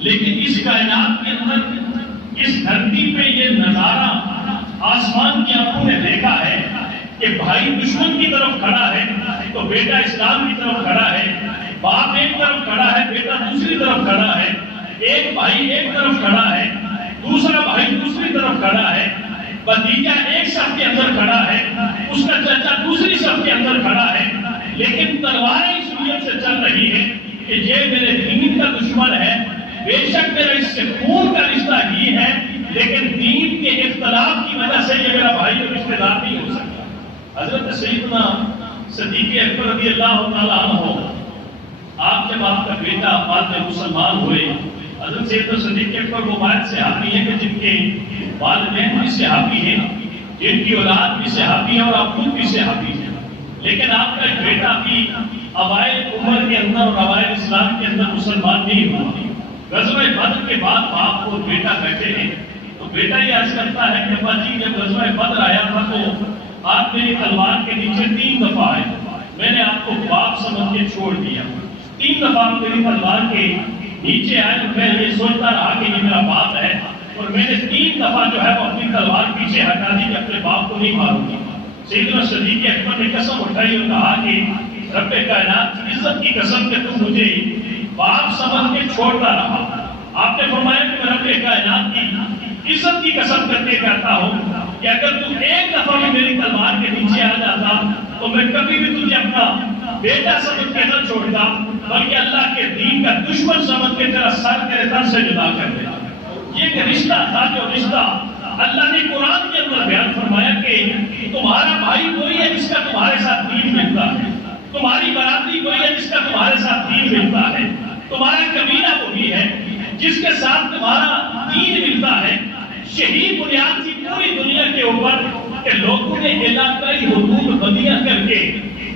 لیکن اس کائنات کے اندر اس دھرتی پہ یہ نظارہ آسمان کی آنکھوں نے دیکھا ہے کہ بھائی دشمن کی طرف کھڑا ہے تو بیٹا اسلام کی طرف کھڑا ہے، باپ ایک طرف کھڑا ہے، بیٹا دوسری طرف کھڑا ہے، ایک بھائی ایک طرف کھڑا ہے، دوسرا بھائی دوسری طرف کھڑا ہے، بھتیجا ایک صف کے اندر کھڑا ہے، اس کا چچا دوسری صف کے اندر کھڑا ہے، لیکن تلواریں اس نیت سے چل رہی ہے کہ یہ میرے دین کا دشمن ہے، بے شک میرا اس سے خون کا رشتہ ہی ہے، لیکن دین کے اختلاف کی وجہ سے یہ میرا بھائی اور رشتہ دار نہیں ہو سکتا۔ حضرت سیدنا صدیق اکبر رضی اللہ تعالیٰ عنہ، آپ جب آپ کا بیٹا بعد میں مسلمان ہوئے، حضرت سیدنا صدیق اکبر وہ واحد صحابی ہیں کہ جن کے والدین بھی صحابی ہیں، جن کی اولاد بھی صحابی ہے اور آپ خود بھی صحابی ہیں، لیکن آپ کا ایک بیٹا بھی اوائل عمر کے اندر اور اوائل اسلام کے اندر مسلمان نہیں ہوا۔ غزوہ بدر کے بعد باپ کو بیٹا بیٹھے ہیں تو بیٹا یہ عرض کرتا ہے کہ ابا جی جب غزوہ بدر آیا تھا تو آپ میری تلوار کے نیچے 3 دفعہ آئے، میں نے آپ کو باپ سمجھ کے چھوڑ دیا، 3 دفعہ میری تلوار کے نیچے آئے تو میں یہ سوچتا رہا کہ یہ میرا باپ ہے، اور میں نے 3 دفعہ جو ہے وہ اپنی تلوار پیچھے ہٹا دی کہ اپنے باپ کو نہیں ماروں گی۔ سیدنا صدیق اکبر نے قسم اٹھائی اور کہا کہ رب کائنات کی عزت کی قسم کہ تم مجھے باپ سمجھ کے چھوڑتا رہا۔ آپ نے فرمایا کہ میں رب کائنات کی عزت کی قسم کر کے کہتا ہوں کہ اگر تم ایک دفعہ بھی میری تلوار کے نیچے آ جاتا تو میں کبھی بھی تجھے اپنا بیٹا سمجھ کے نہ چھوڑتا، بلکہ اللہ کے دین کا دشمن سمجھ کے تیرا سر تیرے تن سے جدا کر دیتا۔ یہ ایک رشتہ تھا جو رشتہ اللہ نے قرآن کے اندر بیان فرمایا کہ تمہارا بھائی وہی ہے جس کا تمہارے ساتھ دین ملتا ہے، تمہاری برادری وہی ہے جس کا تمہارے ساتھ دین ملتا ہے، تمہارا قبیلہ وہی ہے جس کے ساتھ تمہارا دین ملتا ہے۔ یہی بنیاد تھی پوری دنیا کے اوپر کہ لوگوں نے علاقائی حدود بندیاں کر کے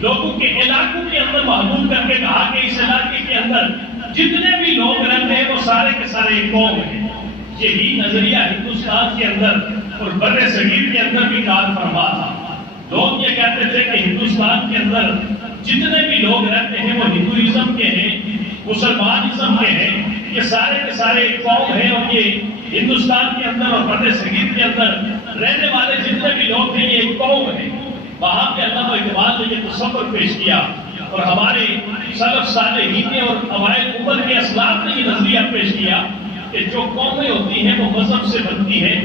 لوگوں کے علاقوں کے اندر محدود کر کے کہا کہ اس علاقے کے اندر جتنے بھی لوگ رہتے ہیں وہ سارے کے سارے ایک قوم ہیں۔ یہی نظریہ ہندوستان کے اندر اور بر صغیر کے اندر بھی کار فرما تھا۔ لوگ یہ کہتے تھے کہ ہندوستان کے اندر جتنے بھی لوگ رہتے ہیں وہ ہندوازم کے ہیں، مسلمانزم کے ہیں، یہ سارے کے سارے ایک قوم ہیں، اور یہ ہندوستان کے اندر اور بر صغیر کے اندر رہنے والے جتنے بھی لوگ ہیں یہ ایک قوم ہیں۔ وہاں پہ علامہ اقبال نے یہ تصور پیش کیا اور ہمارے سلف صالحین اور اوائل عمر کے اسلاف نے یہ نظریہ پیش کیا کہ جو قومیں ہوتی ہیں وہ مذہب سے بنتی ہیں،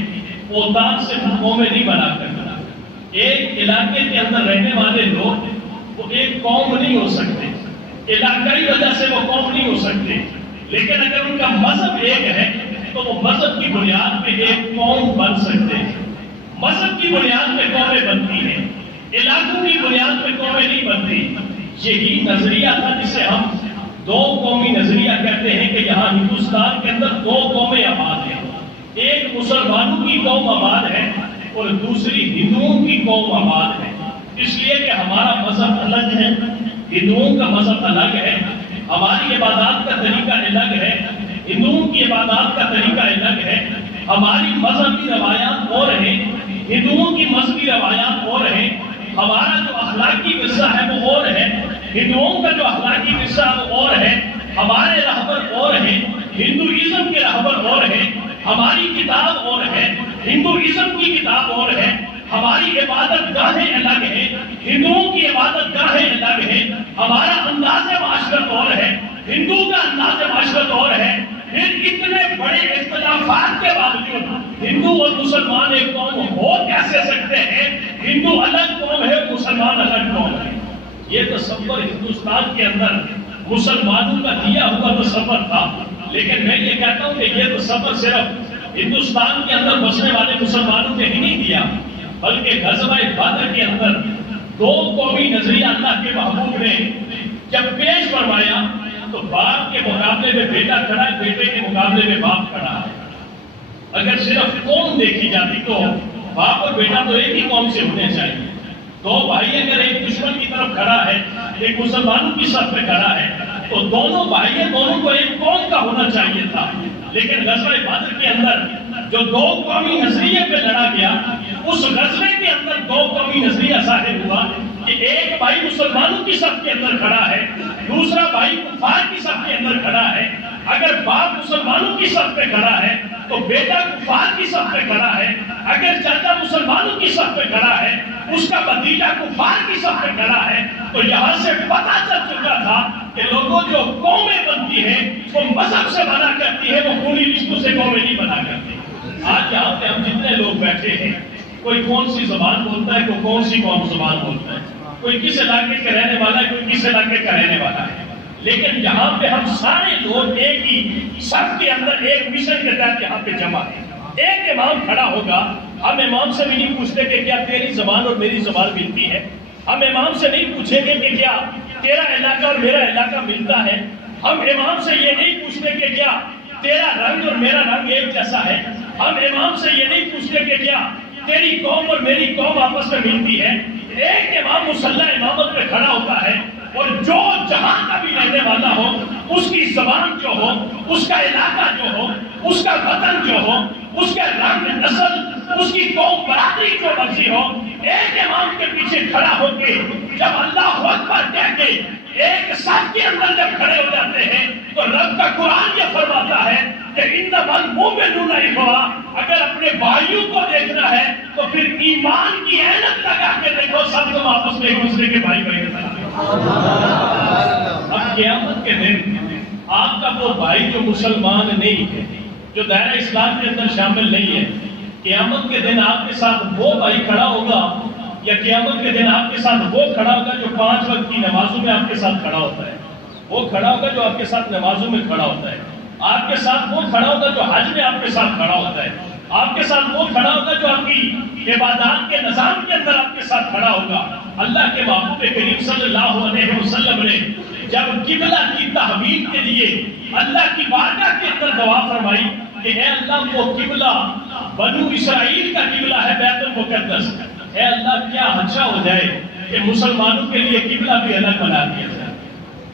اوتان سے قومیں نہیں بنا کر۔ ایک علاقے کے اندر رہنے والے لوگ وہ ایک قوم نہیں ہو سکتے، علاقائی وجہ سے وہ قوم نہیں ہو سکتے، لیکن اگر ان کا مذہب ایک ہے تو وہ مذہب کی بنیاد پہ ایک قوم بن سکتے ہیں۔ مذہب کی بنیاد پہ قومیں بنتی ہیں، علاقوں کی بنیاد پہ قومیں نہیں بنتی۔ یہی نظریہ تھا جسے ہم 2 قومی نظریہ کہتے ہیں کہ یہاں ہندوستان کے اندر 2 قومیں آباد ہیں، ایک مسلمانوں کی قوم آباد ہے اور دوسری ہندوؤں کی قوم آباد ہے۔ اس لیے کہ ہمارا مذہب الگ ہے، ہندوؤں کا مذہب الگ ہے، ہماری عبادات کا طریقہ الگ ہے، ہندوؤں کی عبادات کا طریقہ الگ ہے، ہماری مذہبی روایات اور ہیں، ہندوؤں کی مذہبی روایات اور ہیں، ہمارا جو اخلاقی ورثہ ہے وہ اور ہے، ہندوؤں کا جو اخلاقی ورثہ وہ اور ہے، ہمارے رہبر اور ہیں، ہندوازم کے رہبر اور ہیں، ہماری کتاب اور ہے، ہندوازم کی کتاب اور ہے، ہماری عبادت گاہیں الگ ہیں، ہندوؤں کی عبادت گاہیں الگ ہیں، ہمارا انداز معاشرت اور ہے، ہندو کا انداز معاشرت اور ہے۔ پھر اتنے بڑے اختلافات کے باوجود ہندو اور مسلمان ایک قوم ہو کیسے سکتے ہیں؟ ہندو الگ قوم ہے، مسلمان الگ قوم ہے۔ یہ تصور ہندوستان کے اندر مسلمانوں کا دیا ہوا تصور تھا، لیکن میں یہ کہتا ہوں کہ یہ تصور صرف ہندوستان کے اندر بسنے والے مسلمانوں نے ہی نہیں دیا، بلکہ غزوہ بدر کے اندر 2 قومی نظریہ اللہ کے محبوب نے جب پیش فرمایا تو باپ کے مقابلے میں بیٹا کھڑا ہے، بیٹے کے مقابلے میں باپ کھڑا ہے۔ اگر صرف قوم دیکھی جاتی تو باپ اور بیٹا تو ایک ہی قوم سے ہونے چاہیے۔ 2 بھائی اگر ایک دشمن کی طرف کھڑا ہے، ایک مسلمانوں کی صف میں کھڑا ہے، تو دونوں بھائی دونوں کو ایک قوم کا ہونا چاہیے تھا۔ لیکن غزوہ بدر کے اندر جو 2 قومی نظریے پہ لڑا گیا، اس غزوے کے اندر 2 قومی نظریہ ظاہر ہوا کہ ایک بھائی مسلمانوں کی صف کے اندر کھڑا ہے، دوسرا بھائی کفار کی صف کے اندر کھڑا ہے۔ اگر باپ مسلمانوں کی صف پہ کھڑا ہے تو بیٹا کفار کی صف پہ کھڑا ہے، اگر چاچا مسلمانوں کی صف پہ کھڑا ہے، اس کا بھتیجا کفار کی صف پہ کھڑا ہے، تو یہاں سے پتہ چل چکا تھا کہ لوگوں جو قومیں بنتی ہیں وہ مذہب سے بنا کرتی ہے، وہ خونی رشتوں سے قومیں نہیں بنا کرتی۔ آج یہاں پہ ہم جتنے لوگ بیٹھے ہیں، کوئی کون سی زبان بولتا ہے، کوئی کون سی قوم زبان بولتا ہے، کوئی کس علاقے کے رہنے والا ہے، کوئی کس علاقے کا رہنے والا ہے، لیکن یہاں پہ ہم سارے لوگ ایک ہی صف کے اندر ایک مشن کے تحت یہاں پہ جمع ہیں۔ ایک امام کھڑا ہوگا، ہم امام سے بھی نہیں پوچھتے کہ کیا تیری زبان اور میری زبان ملتی ہے، ہم امام سے نہیں پوچھیں گے کہ کیا تیرا علاقہ اور میرا علاقہ ملتا ہے، ہم امام سے یہ نہیں پوچھتے کہ کیا تیرا رنگ اور میرا رنگ ایک جیسا ہے، ہم امام سے یہ نہیں پوچھتے کہ کیا تیری قوم اور میری قوم آپس میں ملتی ہے۔ ایک امام مصلی امامت پہ کھڑا ہوتا ہے اور جو جہاں کا بھی رہنے والا ہو، اس کی زبان جو ہو، اس کا علاقہ جو ہو، اس کا وطن جو ہو، اس کا رنگ نسل، اس کی قوم برادری جو مرضی ہو، ایک امام کے پیچھے کھڑا ہو کے جب اللہ اکبر کہہ کے ایک صف کے اندر جب کھڑے ہو جاتے ہیں تو رب کا قرآن یہ فرماتا ہے کہ انما المؤمنون اخوہ، اگر اپنے بھائیوں کو دیکھنا ہے تو پھر ایمان کی عینت لگا کے دیکھو، سب تم آپس میں ایک دوسرے کے بھائی بھائی بتا۔ اب قیامت کے دن آپ کا وہ بھائی جو مسلمان نہیں ہے، جو دائرہ اسلام کے اندر شامل نہیں ہے، قیامت کے دن آپ کے ساتھ وہ بھائی کھڑا ہوگا یا قیامت کے دن آپ کے ساتھ وہ کھڑا ہوگا جو 5 وقت کی نمازوں میں آپ کے ساتھ کھڑا ہوتا ہے، وہ کھڑا ہوگا جو آپ کے ساتھ نمازوں میں کھڑا ہوتا ہے، آپ کے ساتھ وہ کھڑا ہوگا جو حج میں آپ کے ساتھ کھڑا ہوتا ہے، آپ کے ساتھ وہ کھڑا ہوگا جو آپ کی عبادات کے نظام کے اندر آپ کے ساتھ کھڑا ہوگا۔ اللہ کے محبوب کریم صلی اللہ علیہ وسلم نے جب قبلہ کی تحویل کے لیے اللہ کی بارگاہ کے اندر دعا فرمائی کہ اے اللہ وہ قبلہ بنو اسرائیل کا قبلہ ہے بیت المقدس، اے اللہ کیا اچھا ہو جائے کہ مسلمانوں کے لیے قبلہ بھی الگ بنا دیا جائے۔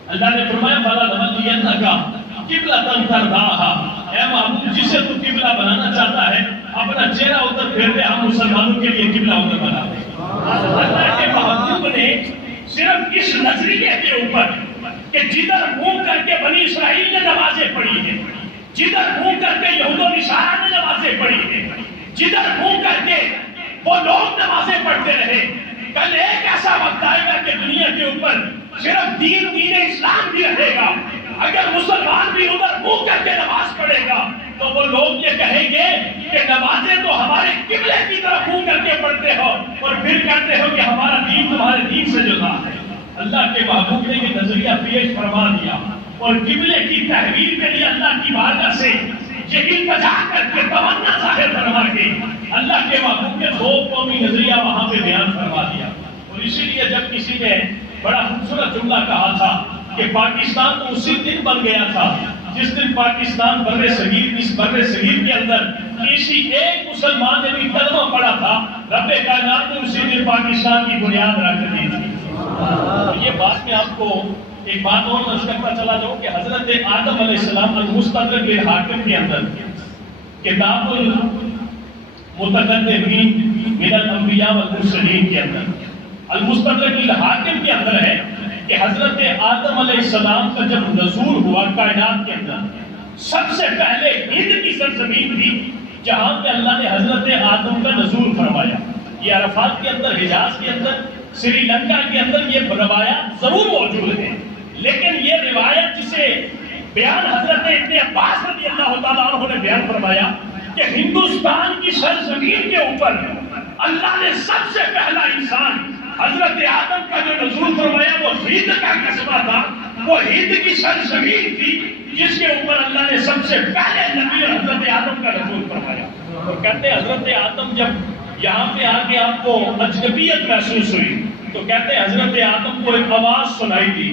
اللہ نے فرمایا فَلَنُوَلِّيَنَّكَ قِبْلَةً تَرْضَاهَا، اے محبوب جسے تو قبلہ بنانا چاہتا ہے اپنا چہرہ ادھر پھیر دے، ہم مسلمانوں کے لیے قبلہ ادھر بنا دیں۔ اللہ کے محبوب نے صرف اس نظریے کے اوپر کہ جدھر منہ کر کے بنی اسرائیل نے نمازیں پڑھی ہیں، جدھر منہ کر کے یہود و نصارہ نے نمازیں پڑھی ہیں، جدھر منہ کر کے وہ لوگ نمازیں پڑھتے رہے، کل ایک ایسا وقت آئے گا کہ دنیا کے اوپر صرف دین اسلام بھی رہے گا، اگر مسلمان بھی ادھر منہ کر کے نماز پڑھے گا تو وہ لوگ یہ کہیں گے کہ نمازیں تو ہمارے قبلے کی طرف منہ کر کے پڑھتے ہو اور پھر کہتے ہو کہ ہمارا دین تمہارے دین سے جدا ہے۔ اللہ کے محبوب نے یہ نظریہ پیش فرما دیا اور قبلے کی تحویل کے لیے اللہ کی بارگاہ سے یہ التجا کر کے تمنا ظاہر فرما کے اللہ کے محبوب نے 2 قومی نظریہ وہاں پہ بیان فرما دیا۔ اور اسی لیے جب کسی نے بڑا خوبصورت جملہ کہا تھا کہ پاکستان تو اسی دن بن گیا تھا جس دن پاکستان بر صغیر، اس بر صغیر کے اندر کسی ایک مسلمان نے بھی کلمہ پڑھا تھا، رب کائنات نے اسی دن پاکستان کی بنیاد رکھ دی تھی۔ یہ بات میں آپ کو ایک بات اور عرض کرتا چلا جاؤں کہ حضرت آدم علیہ السلام المستدرک للحاکم کے اندر کتاب المتقدمین من الانبیاء والمرسلین کے اندر المستدرک للحاکم کے اندر ہے کہ حضرت آدم علیہ السلام کا جب نزول ہوا کائنات کے اندر، سب سے پہلے ہند کی سرزمین تھی جہاں پہ اللہ نے حضرت آدم کا نزول فرمایا۔ یہ عرفات کے اندر، حجاز کے اندر، سری لنکا کے اندر یہ روایات ضرور موجود ہیں، لیکن یہ روایت جسے بیان حضرت ابن عباس رضی اللہ تعالیٰ عنہ نے بیان فرمایا کہ ہندوستان کی سرزمین کے اوپر اللہ نے سب سے پہلا انسان حضرت آدم کا جو نزول فرمایا وہ ہند کا قصبہ تھا، وہ ہند کی سرزمین تھی جس کے اوپر اللہ نے سب سے پہلے نبی اور حضرت آدم کا نزول فرمایا۔ تو کہتے ہیں حضرت آدم جب یہاں پہ آ کے آپ کو اجنبیت محسوس ہوئی تو کہتے ہیں حضرت آدم کو ایک آواز سنائی دی،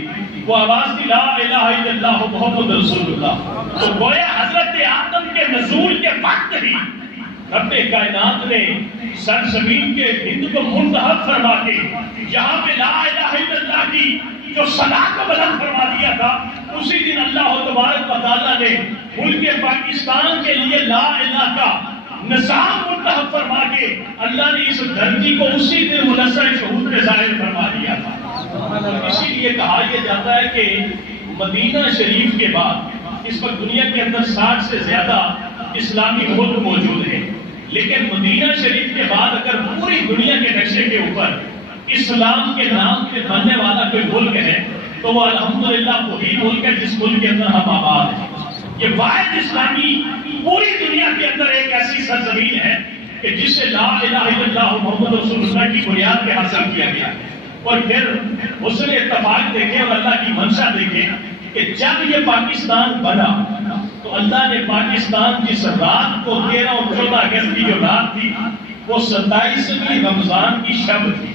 وہ آواز تھی لا الہ الا اللہ محمد رسول اللہ۔ تو گویا حضرت آدم کے نزول کے وقت ہی رب کائنات نے سرزمین کے ہند کو منتخب فرما کے جہاں پہ لا الہ الا اللہ کی جو صدا کو بلند فرما دیا تھا، اسی دن اللہ تبارک و تعالیٰ نے ملک پاکستان کے لیے لا الہ کا نظام منتخب فرما کے اللہ نے اس دھرتی کو اسی دن منصر شہود میں ظاہر فرما دیا تھا۔ اسی لیے کہا یہ جاتا ہے کہ مدینہ شریف کے بعد اس وقت دنیا کے اندر 60 سے زیادہ اسلامی ملک موجود ہیں، لیکن مدینہ شریف کے بعد اگر پوری دنیا کے نقشے کے اوپر اسلام کے نام پہ بننے والا کوئی ملک ہے تو وہ الحمدللہ وہی ملک ہے جس ملک کے اندر ہم آباد ہیں۔ یہ واحد اسلامی پوری دنیا کے اندر ایک ایسی سرزمین ہے کہ جس سے لا الہ الا اللہ محمد رسول اللہ کی بنیاد پہ حاصل کیا گیا، اور پھر حسن اتفاق دیکھیں اور اللہ کی منشا دیکھیں کہ جب یہ پاکستان بنا تو اللہ نے پاکستان جس رات کو 13 اور 14 اگست کی جو رات تھی وہ 27ویں رمضان کی شب تھی،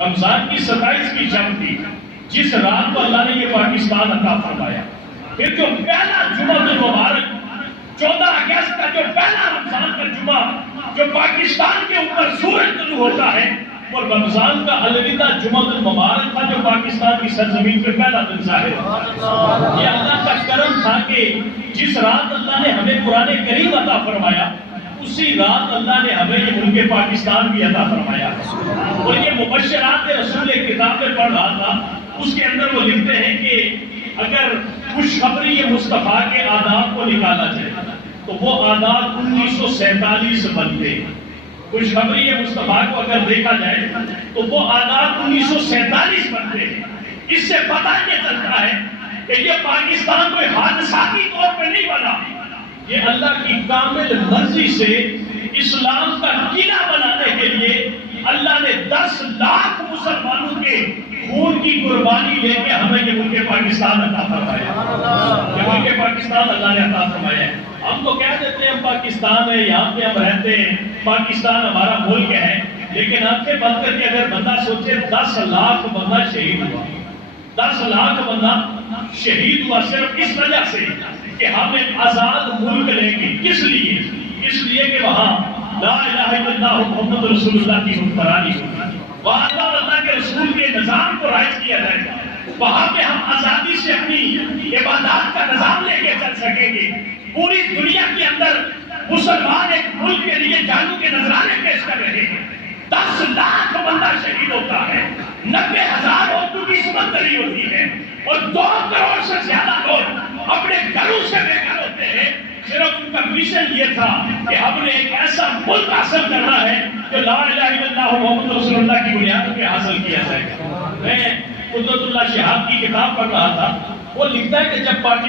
رمضان کی 27 کی شب تھی، جس رات کو اللہ نے یہ پاکستان عطا فرمایا۔ پھر جو پہلا جمعہ المبارک 14 اگست کا جو پہلا رمضان کا جمعہ جو پاکستان کے اوپر سورج طلوع ہوتا ہے، اور رمضان کا الوداع جمعہ المبارک تھا جو پاکستان کی سرزمین پہ پہلا دن ظاہر ہوا۔ یہ اللہ کا کرم تھا کہ جس رات اللہ نے ہمیں قرآن کریم عطا فرمایا اسی رات اللہ نے ہمیں یہ ملک پاکستان بھی عطا فرمایا۔ اور یہ مبشرات رسول ایک کتاب میں پڑھ رہا تھا، اس کے اندر وہ لکھتے ہیں کہ اگر خوشخبری مصطفیٰ کے آداب کو نکالا جائے تو وہ آداب 1947 بنتے ہیں۔ خوشخبری مصطفیٰ کو اگر دیکھا جائے تو وہ آداب 1947 بنتے ہیں۔ اس سے پتہ یہ چلتا ہے کہ یہ پاکستان کوئی حادثاتی طور پہ نہیں بنا، یہ اللہ کی کامل مرضی سے اسلام کا قلعہ بنانے کے لیے اللہ نے 10 لاکھ مسلمانوں کے خون کی قربانی لے کے ہمیں یہ ملک پاکستان عطا فرمایا۔ یہ ملک پاکستان اللہ نے عطا فرمایا ہے۔ ہم تو کہہ دیتے ہیں ہم پاکستان ہے، یہاں پہ ہم رہتے ہیں، پاکستان ہمارا ملک ہے، لیکن آنکھیں بند کر کے اگر بندہ سوچے 10 لاکھ بندہ شہید ہوا، 10 لاکھ بندہ شہید ہوا صرف اس وجہ سے کہ ہم ایک آزاد ملک لیں گے۔ کس لیے؟ اس لیے کہ وہاں لا الہ الا اللہ محمد رسول اللہ کی حکمرانی ہوگی، وہاں اللہ کے رسول کے نظام کو رائج کیا جائے گا، وہاں پہ ہم آزادی سے اپنی عبادات کا نظام لے کے چل سکیں گے۔ پوری دنیا کے اندر مسلمان ایک ملک کے لیے جانوں کے نذرانے پیش کر رہے ہیں۔ 10 لاکھ بندہ شہید ہوتا ہے، 90,000 عورتوں کی عصمت دری ہوتی ہے، اور 2 کروڑ سے زیادہ لوگ اپنے گھروں سے بے گھر ہوتے ہیں۔ صرف ان کا مشن یہ تھا کہ ہم نے ایک ایسا ملک حاصل کرنا ہے جو لا الہ الا اللہ محمد رسول اللہ کی بنیاد پہ حاصل کیا جائے گا۔ میں قدرت اللہ شہاب کی کتاب پڑھ رہا تھا، وہ لکھتا ہے کہ جب